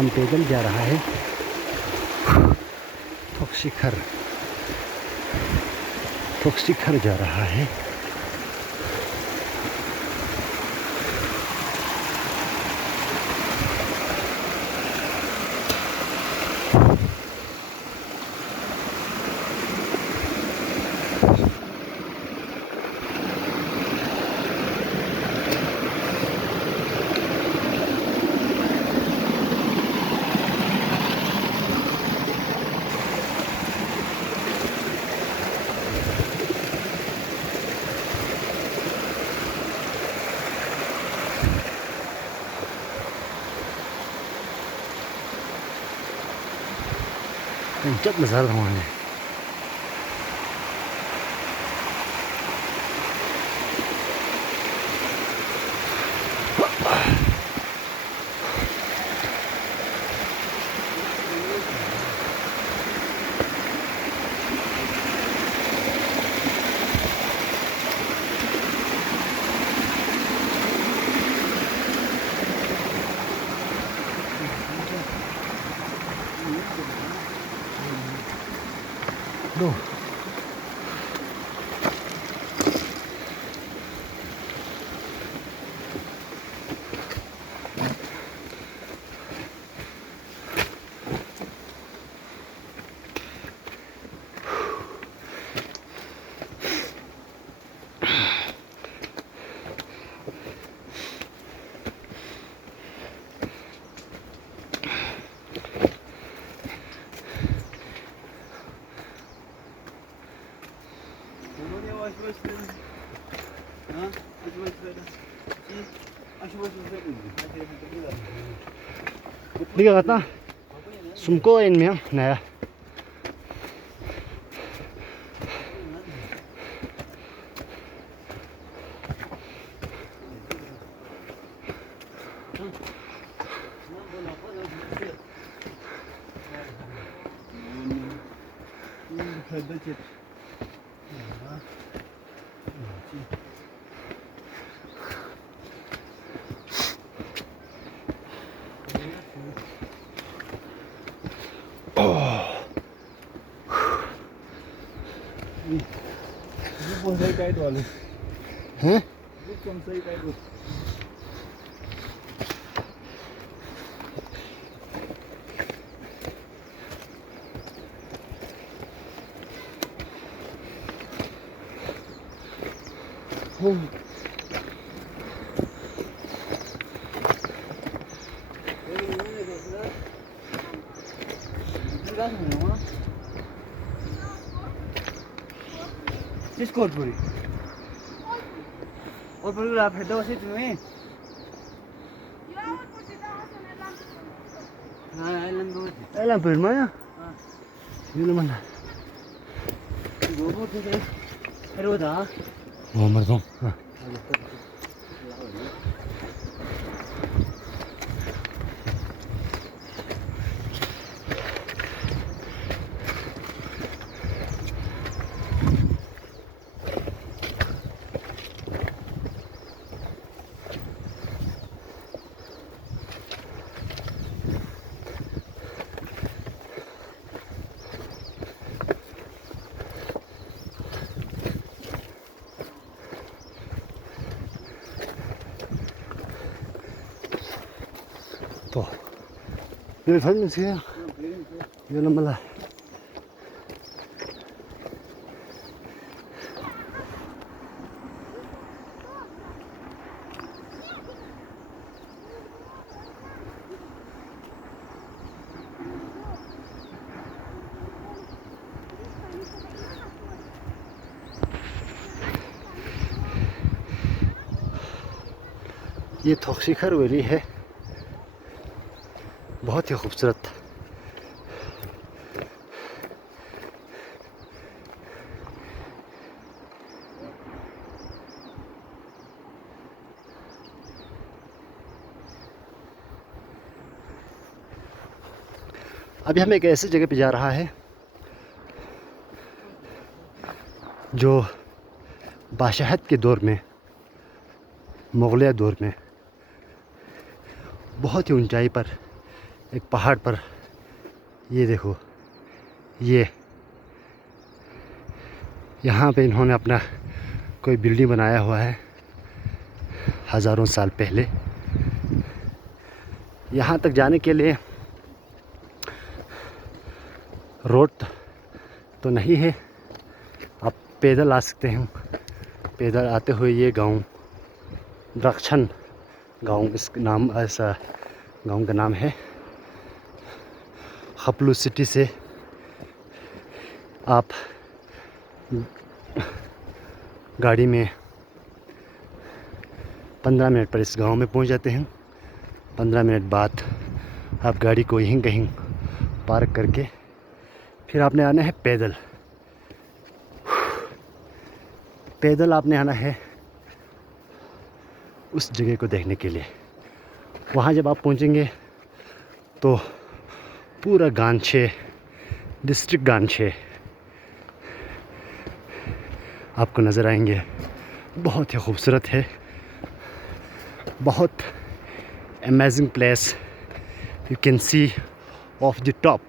हम पैदल जा रहा है थोक जा रहा है। Rất là ra ngoài này. Đồ. Đi gặp ta, sum cô em miếng nè. Con dây cây rồi. Hả? Con dây cây rồi. Discord puri. और परी आप हेडो से तुम्हें हाँ एलम पर माया ये लो मना वो बहुत है हेरो था वो मर दो हाँ तो ये फल से ये लम्बा ये थोक वैली है, बहुत ही खूबसूरत। अभी हम एक ऐसी जगह पे जा रहा है जो बादशाहत के दौर में, मुग़लिया दौर में बहुत ही ऊंचाई पर एक पहाड़ पर, ये देखो, ये यहाँ पे इन्होंने अपना कोई बिल्डिंग बनाया हुआ है हज़ारों साल पहले। यहाँ तक जाने के लिए रोड तो नहीं है, आप पैदल आ सकते हैं। पैदल आते हुए ये गांव द्राक्षन गांव, इस नाम, ऐसा गांव का नाम है। खपलू सिटी से आप गाड़ी में 15 मिनट पर इस गांव में पहुंच जाते हैं। 15 मिनट बाद आप गाड़ी को यहीं कहीं पार्क करके फिर आपने आना है पैदल। पैदल आपने आना है उस जगह को देखने के लिए। वहाँ जब आप पहुँचेंगे तो पूरा गांछे, डिस्ट्रिक्ट गांछे आपको नज़र आएंगे। बहुत ही खूबसूरत है, बहुत amazing place. You can see of the top